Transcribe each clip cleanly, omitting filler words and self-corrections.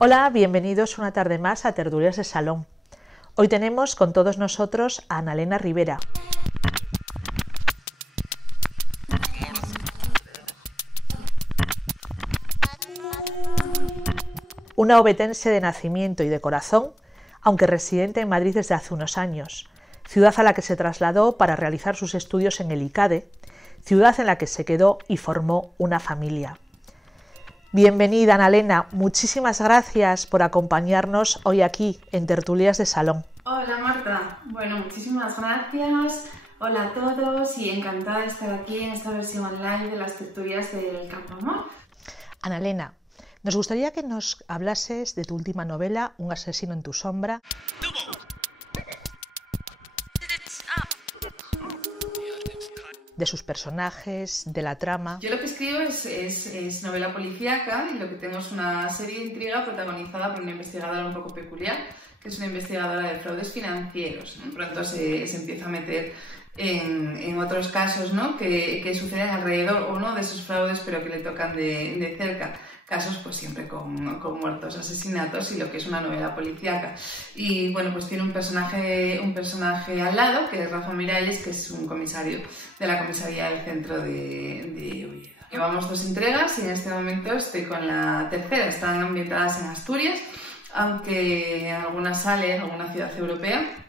Hola, bienvenidos una tarde más a Tertulias de Salón. Hoy tenemos con todos nosotros a Annalena Rivera. Una obetense de nacimiento y de corazón, aunque residente en Madrid desde hace unos años, ciudad a la que se trasladó para realizar sus estudios en el ICADE, ciudad en la que se quedó y formó una familia. Bienvenida, Annalena. Muchísimas gracias por acompañarnos hoy aquí en Tertulias de Salón. Hola, Marta. Bueno, muchísimas gracias. Hola a todos y encantada de estar aquí en esta versión online de las tertulias del Campo Amor. Annalena, nos gustaría que nos hablases de tu última novela, Un asesino en tu sombra. De sus personajes, de la trama. Yo lo que escribo es novela policíaca y lo que tengo es una serie de intriga protagonizada por una investigadora un poco peculiar, que es una investigadora de fraudes financieros. Pronto se empieza a meter en otros casos, ¿no? que suceden alrededor o no de esos fraudes, pero que le tocan de cerca. Casos pues siempre con muertos, asesinatos y lo que es una novela policíaca. Y bueno, pues tiene un personaje al lado, que es Rafa Miralles, que es un comisario de la comisaría del centro de Oviedo. Llevamos 2 entregas y en este momento estoy con la tercera. Están ambientadas en Asturias, aunque alguna sale en alguna ciudad europea,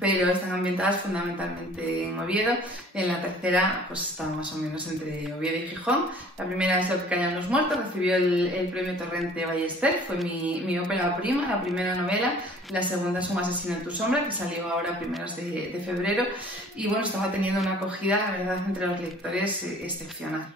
pero están ambientadas fundamentalmente en Oviedo. En la tercera pues está más o menos entre Oviedo y Gijón. La primera es Lo que callan los muertos, recibió el premio Torrente Ballester, fue mi ópera prima, la primera novela. La segunda es Un asesino en tu sombra, que salió ahora a primeros de febrero y bueno, estaba teniendo una acogida, la verdad, entre los lectores excepcional.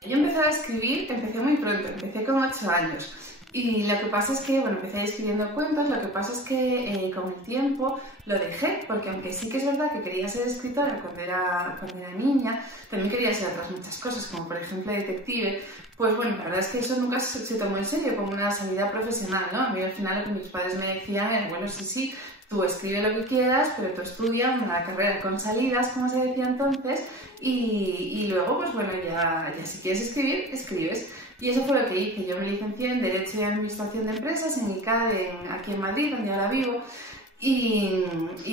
Yo empecé a escribir, empecé muy pronto, empecé con 8 años. Y lo que pasa es que, bueno, empecé escribiendo cuentos, lo que pasa es que con el tiempo lo dejé, porque aunque sí que es verdad que quería ser escritora cuando era niña, también quería ser otras muchas cosas, como por ejemplo detective. Pues bueno, la verdad es que eso nunca se tomó en serio como una salida profesional, ¿no? A mí al final lo que mis padres me decían era, bueno, sí, tú escribe lo que quieras, pero tú estudia una carrera con salidas, como se decía entonces, y luego, pues bueno, ya si quieres escribir, escribes. Y eso fue lo que hice. Yo me licencié en Derecho y Administración de Empresas en ICADE, aquí en Madrid, donde ahora vivo. Y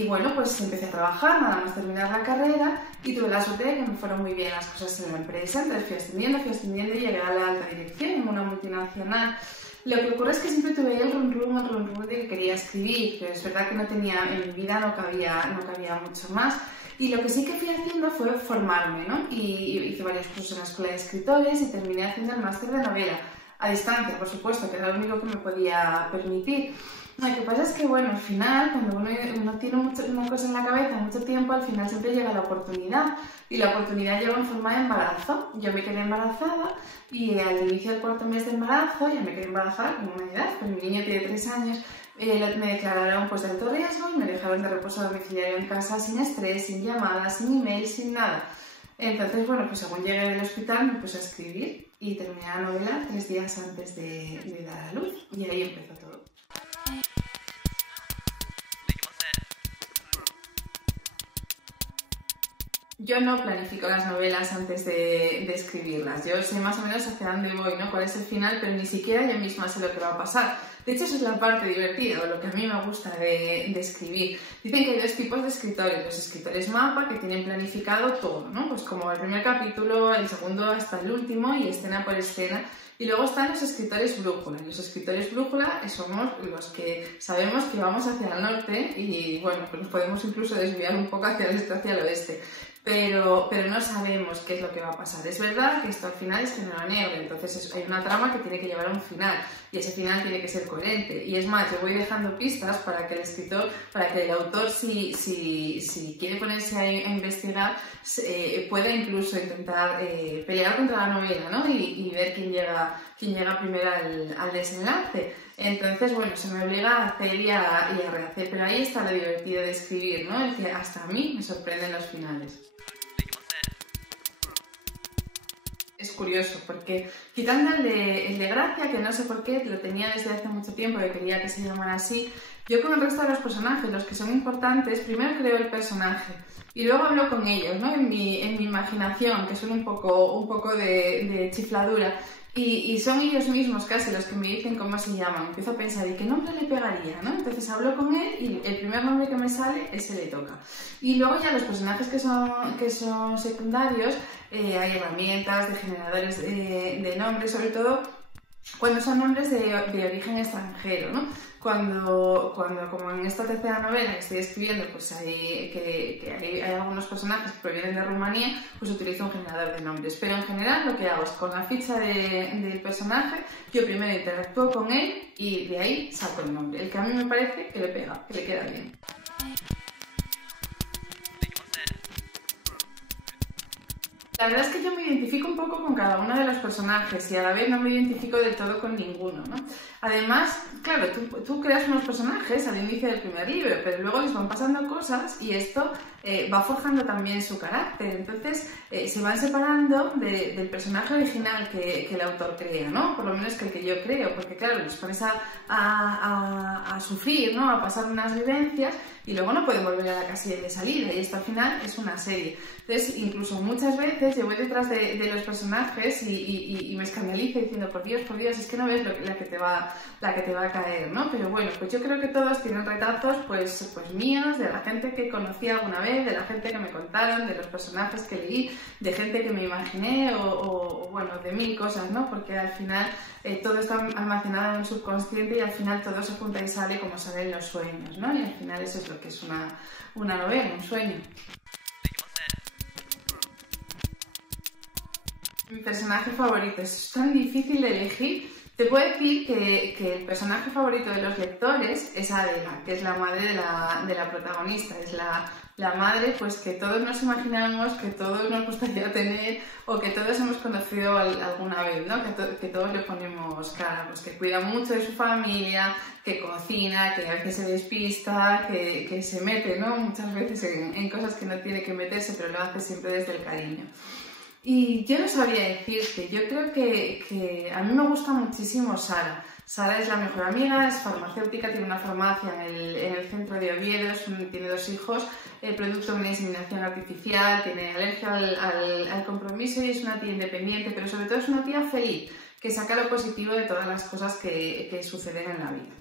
bueno, pues empecé a trabajar, nada más terminar la carrera, y tuve la suerte de que me fueron muy bien las cosas en la empresa. Entonces fui ascendiendo y llegué a la alta dirección en una multinacional. Lo que ocurre es que siempre tuve el run de que quería escribir, pero es verdad que no tenía, en mi vida no cabía mucho más. Y lo que sí que fui haciendo fue formarme, ¿no? Y hice varios cursos en la Escuela de Escritores y terminé haciendo el máster de novela, a distancia, por supuesto, que era lo único que me podía permitir. Lo que pasa es que, bueno, al final, cuando uno tiene una cosa en la cabeza mucho tiempo, al final siempre llega la oportunidad. Y la oportunidad llegó en forma de embarazo. Yo me quedé embarazada y al inicio del 4.er mes de embarazo, ya me quedé embarazada con una edad, pues mi niño tiene 3 años, me declararon pues de alto riesgo y me dejaron de reposo domiciliario en casa sin estrés, sin llamadas, sin email, sin nada. Entonces, bueno, pues según llegué del hospital me puse a escribir y terminé la novela 3 días antes de dar a luz y ahí empezó todo. Yo no planifico las novelas antes de escribirlas. Yo sé más o menos hacia dónde voy, ¿no? Cuál es el final, pero ni siquiera yo misma sé lo que va a pasar. De hecho, esa es la parte divertida, o lo que a mí me gusta de escribir. Dicen que hay 2 tipos de escritores. Los escritores mapa, que tienen planificado todo, ¿no? Pues como el primer capítulo, el segundo hasta el último y escena por escena. Y luego están los escritores brújula. Los escritores brújula somos los que sabemos que vamos hacia el norte y, bueno, pues nos podemos incluso desviar un poco hacia el este, hacia el oeste. Pero no sabemos qué es lo que va a pasar. Es verdad que esto al final es género negro, entonces hay una trama que tiene que llevar a un final y ese final tiene que ser coherente. Y es más, yo voy dejando pistas para que el escritor, para que el autor, si quiere ponerse a investigar, pueda incluso intentar pelear contra la novela, ¿no? Y ver quién llega primero al desenlace. Entonces, bueno, se me obliga a hacer y a rehacer, pero ahí está lo divertido de escribir, ¿no? El que hasta a mí me sorprenden los finales. Es curioso, porque quitando el de Gracia, que no sé por qué, lo tenía desde hace mucho tiempo, que quería que se llamara así, yo con el resto de los personajes, los que son importantes, primero creo el personaje y luego hablo con ellos, ¿no? En mi imaginación, que son un poco de chifladura, Y son ellos mismos casi los que me dicen cómo se llaman. Empiezo a pensar, ¿y qué nombre le pegaría, no? Entonces hablo con él y el primer nombre que me sale, ese le toca. Y luego ya los personajes que son secundarios, hay herramientas de generadores de nombres, sobre todo cuando son nombres de origen extranjero, ¿no? Cuando, como en esta tercera novela que estoy escribiendo, pues hay algunos personajes que provienen de Rumanía, pues utilizo un generador de nombres. Pero en general lo que hago es con la ficha del personaje, yo primero interactúo con él y de ahí saco el nombre, el que a mí me parece que le pega, que le queda bien. La verdad es que yo me identifico un poco con cada uno de los personajes y a la vez no me identifico del todo con ninguno, ¿no? Además, claro, tú creas unos personajes al inicio del primer libro, pero luego les van pasando cosas y esto va forjando también su carácter. Entonces se van separando del personaje original que el autor crea, ¿no? Por lo menos que el que yo creo, porque claro, les pones a sufrir, ¿no? A pasar unas vivencias y luego no pueden volver a la casilla de salida y esto al final es una serie. Entonces, incluso muchas veces yo voy detrás de los personajes y me escandalizo diciendo, por Dios, es que no ves la que te va a caer, ¿no? Pero bueno, pues yo creo que todos tienen retazos pues míos, de la gente que conocí alguna vez, de la gente que me contaron, de los personajes que leí, de gente que me imaginé o bueno, de mil cosas, ¿no? Porque al final todo está almacenado en el subconsciente y al final todo se junta y sale como salen los sueños, ¿no? Y al final eso es lo que es una novela, un sueño. Mi personaje favorito es tan difícil de elegir. Te puedo decir que el personaje favorito de los lectores es Adela, que es la madre de la protagonista, es la madre pues que todos nos imaginamos, que todos nos gustaría tener o que todos hemos conocido alguna vez, ¿no? Que todos le ponemos cara, pues que cuida mucho de su familia, que cocina, que a veces se despista, que se mete, ¿no? Muchas veces en cosas que no tiene que meterse, pero lo hace siempre desde el cariño. Y yo no sabría decirte, yo creo que a mí me gusta muchísimo Sara. Sara es la mejor amiga, es farmacéutica, tiene una farmacia en el centro de Oviedo, tiene 2 hijos, producto de una inseminación artificial, tiene alergia al compromiso y es una tía independiente, pero sobre todo es una tía feliz, que saca lo positivo de todas las cosas que suceden en la vida.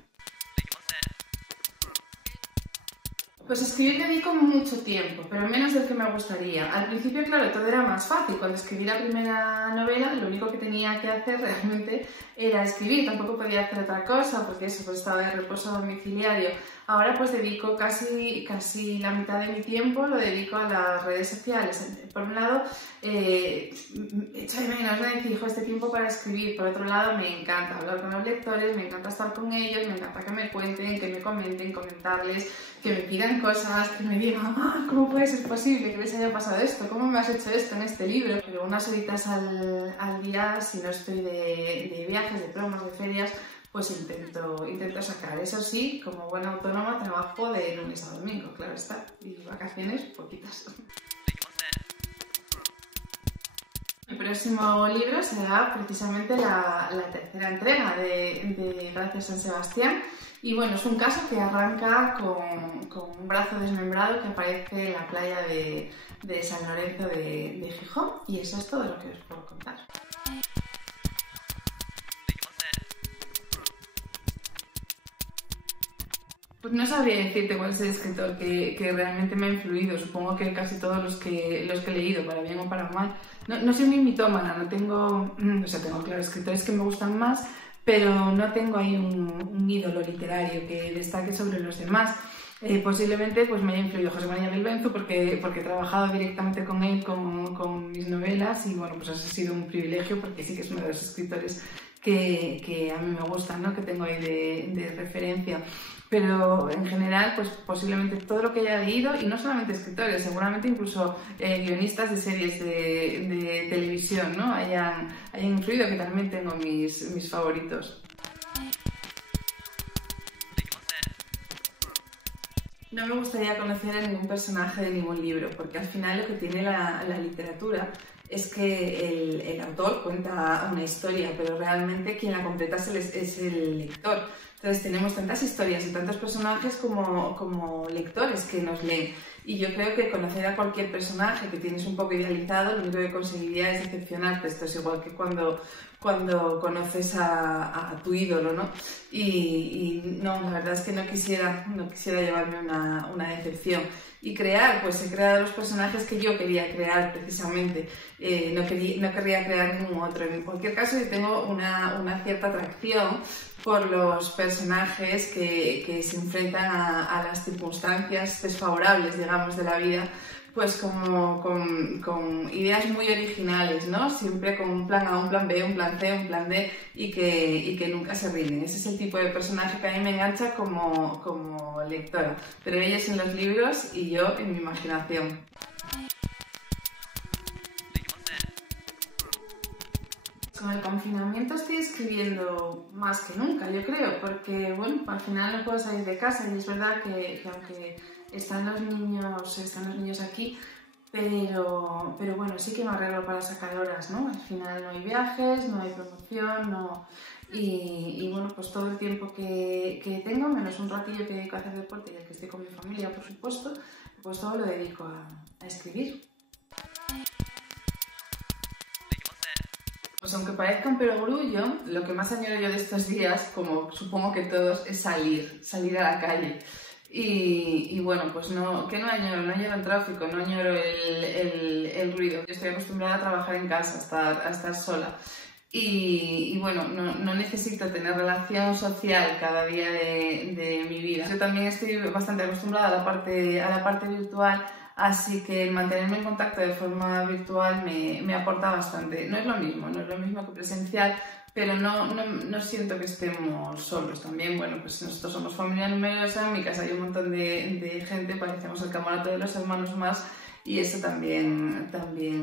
Pues escribir dedico mucho tiempo, pero menos del que me gustaría. Al principio, claro, todo era más fácil. Cuando escribí la primera novela, lo único que tenía que hacer realmente era escribir. Tampoco podía hacer otra cosa, porque eso, pues estaba de reposo domiciliario. Ahora pues dedico casi la mitad de mi tiempo, lo dedico a las redes sociales. Por un lado, echo de menos, ¿no? Decir, hijo, este tiempo para escribir. Por otro lado, me encanta hablar con los lectores, me encanta estar con ellos, me encanta que me cuenten, que me comenten, comentarles, que me pidan cosas, que me digan, ¿cómo puede ser posible que les haya pasado esto? ¿Cómo me has hecho esto en este libro? Pero unas horitas al día, si no estoy de viajes, de promos, de ferias, pues intento sacar. Eso sí, como buena autónoma trabajo de lunes a domingo, claro está, y vacaciones poquitas. El próximo libro será precisamente la tercera entrega de Gracias San Sebastián. Y bueno, es un caso que arranca con un brazo desmembrado que aparece en la playa de San Lorenzo de Gijón. Y eso es todo lo que os puedo contar. Pues no sabría decirte cuál es el escritor que realmente me ha influido. Supongo que casi todos los que he leído, para bien o para mal. No soy muy mitómana, no tengo... O sea, tengo, claro, escritores que me gustan más, pero no tengo ahí un ídolo literario que destaque sobre los demás. Posiblemente pues me haya influido José María Bilbenzu porque he trabajado directamente con él con mis novelas y bueno, pues ha sido un privilegio porque sí que es uno de los escritores que a mí me gustan, ¿no? Que tengo ahí de referencia. Pero en general, pues posiblemente todo lo que haya leído, y no solamente escritores, seguramente incluso guionistas de series de televisión, ¿no? hayan influido, que también tengo mis favoritos. No me gustaría conocer a ningún personaje de ningún libro, porque al final lo que tiene la literatura es que el autor cuenta una historia, pero realmente quien la completa es el lector. Entonces tenemos tantas historias y tantos personajes como lectores que nos leen. Y yo creo que conocer a cualquier personaje que tienes un poco idealizado, lo único que conseguiría es decepcionarte. Esto es igual que cuando conoces a tu ídolo, ¿no? Y no, la verdad es que no quisiera llevarme una decepción. Y crear, pues he creado los personajes que yo quería crear precisamente. No querría crear ningún otro. En cualquier caso, yo tengo una cierta atracción por los personajes que se enfrentan a las circunstancias desfavorables, digamos, de la vida, pues como con ideas muy originales, ¿no? Siempre con un plan A, un plan B, un plan C, un plan D y que nunca se rinden. Ese es el tipo de personaje que a mí me engancha como lectora, pero ellos en los libros y yo en mi imaginación. Con el confinamiento estoy escribiendo más que nunca, yo creo, porque bueno, al final no puedo salir de casa y es verdad que aunque están los niños aquí, pero bueno, sí que me arreglo para sacar horas, ¿no? Al final no hay viajes, no hay promoción, y bueno, pues todo el tiempo que tengo, menos un ratillo que dedico a hacer deporte y el que estoy con mi familia, por supuesto, pues todo lo dedico a escribir. Pues aunque parezca un perogrullo, lo que más añoro yo de estos días, como supongo que todos, es salir a la calle. Y bueno, pues no añoro el tráfico, no añoro el ruido. Yo estoy acostumbrada a trabajar en casa, a estar sola. Y bueno, no necesito tener relación social cada día de mi vida. Yo también estoy bastante acostumbrada a la parte virtual. Así que mantenerme en contacto de forma virtual me aporta bastante. No es lo mismo que presencial, pero no siento que estemos solos. También, bueno, pues nosotros somos familia numerosa, en mi casa hay un montón de gente, parecemos el camarote de los hermanos más, y eso también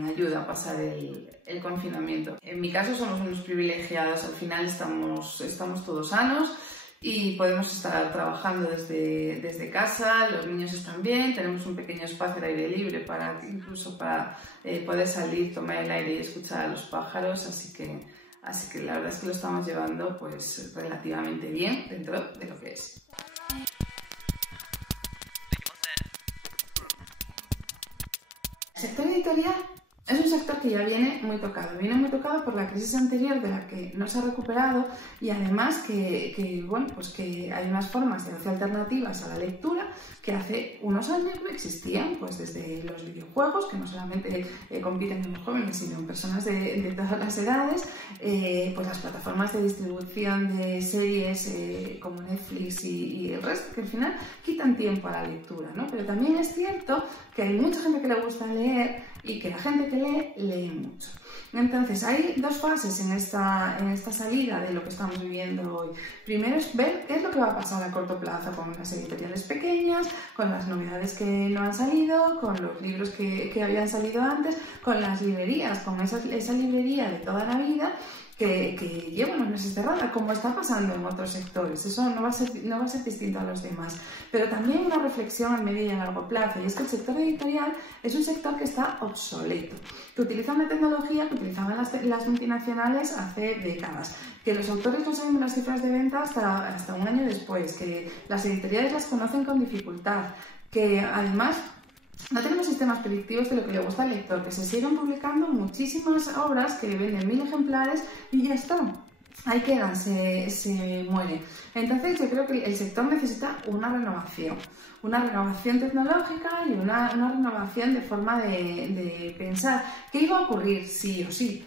ayuda a pasar el confinamiento. En mi caso somos unos privilegiados, al final estamos todos sanos, y podemos estar trabajando desde casa, los niños están bien, tenemos un pequeño espacio de aire libre incluso para poder salir, tomar el aire y escuchar a los pájaros, así que la verdad es que lo estamos llevando pues relativamente bien dentro de lo que es. El sector editorial es un sector que ya viene muy tocado por la crisis anterior de la que no se ha recuperado, y además que hay unas formas de ocio alternativas a la lectura que hace unos años no existían, pues desde los videojuegos, que no solamente compiten en los jóvenes sino en personas de todas las edades, pues las plataformas de distribución de series como Netflix y el resto, que al final quitan tiempo a la lectura, ¿no? Pero también es cierto que hay mucha gente que le gusta leer y que la gente que lee mucho. Entonces, hay dos fases en esta salida de lo que estamos viviendo hoy. Primero es ver qué es lo que va a pasar a corto plazo con las editoriales pequeñas, con las novedades que no han salido, con los libros que habían salido antes, con las librerías, con esa librería de toda la vida que lleva unos meses cerrada, como está pasando en otros sectores. Eso no va a ser distinto a los demás. Pero también una reflexión a medio y a largo plazo, y es que el sector editorial es un sector que está obsoleto, que utiliza una tecnología que utilizaban las multinacionales hace décadas, que los autores no saben las cifras de venta hasta un año después, que las editoriales las conocen con dificultad, que además no tenemos sistemas predictivos de lo que le gusta al lector, que se siguen publicando muchísimas obras que venden 1000 ejemplares y ya está. Ahí quedan, se mueren. Entonces yo creo que el sector necesita una renovación tecnológica y una renovación de forma de pensar qué iba a ocurrir sí o sí.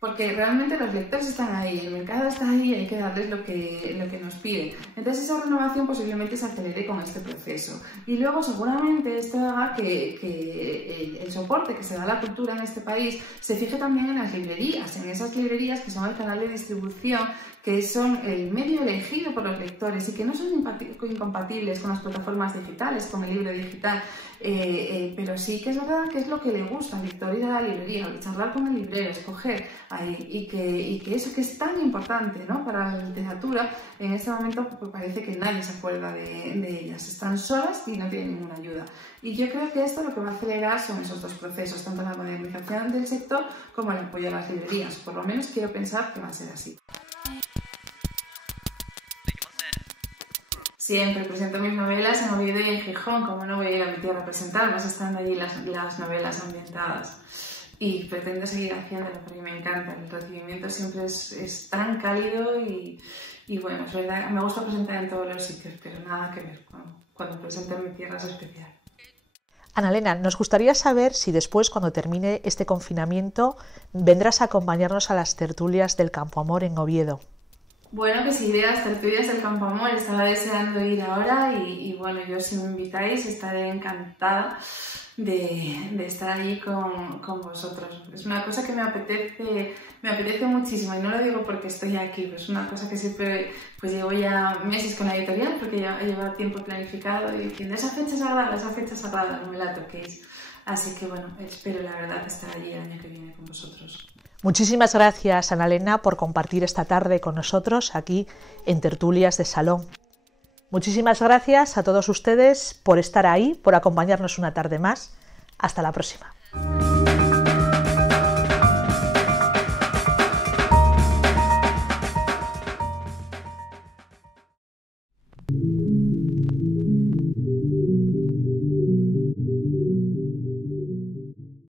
Porque realmente los lectores están ahí, el mercado está ahí y hay que darles lo que nos piden. Entonces esa renovación posiblemente se acelere con este proceso. Y luego seguramente esto haga que el soporte que se da a la cultura en este país se fije también en las librerías, en esas librerías que son el canal de distribución, que son el medio elegido por los lectores y que no son incompatibles con las plataformas digitales, con el libro digital, pero sí que es verdad que es lo que le gusta al lector, ir a la librería, charlar con el librero, escoger ahí, y que eso que es tan importante, ¿no?, para la literatura, en este momento pues parece que nadie se acuerda de ellas, están solas y no tienen ninguna ayuda. Y yo creo que esto lo que va a acelerar son esos dos procesos, tanto la modernización del sector como el apoyo a las librerías. Por lo menos quiero pensar que va a ser así. Siempre presento mis novelas en Oviedo y en Gijón, como no voy a ir a mi tierra a presentarlas, están allí las novelas ambientadas. Y pretendo seguir haciéndolo porque me encanta, el recibimiento siempre es tan cálido y bueno, es verdad, me gusta presentar en todos los sitios, pero nada que ver cuando presento en mi tierra es especial. Ana Elena, nos gustaría saber si después, cuando termine este confinamiento, vendrás a acompañarnos a las tertulias del Campo Amor en Oviedo. Bueno, que si iré a las tertulias del Campo Amor, estaba deseando ir ahora y bueno, yo si me invitáis estaré encantada de estar allí con vosotros. Es una cosa que me apetece muchísimo y no lo digo porque estoy aquí, pero es una cosa que siempre, pues llevo ya meses con la editorial porque ya llevo tiempo planificado y diciendo esa fecha sagrada, no me la toquéis. Así que bueno, espero la verdad estar allí el año que viene con vosotros. Muchísimas gracias, Ana Elena, por compartir esta tarde con nosotros aquí en Tertulias de Salón. Muchísimas gracias a todos ustedes por estar ahí, por acompañarnos una tarde más. Hasta la próxima.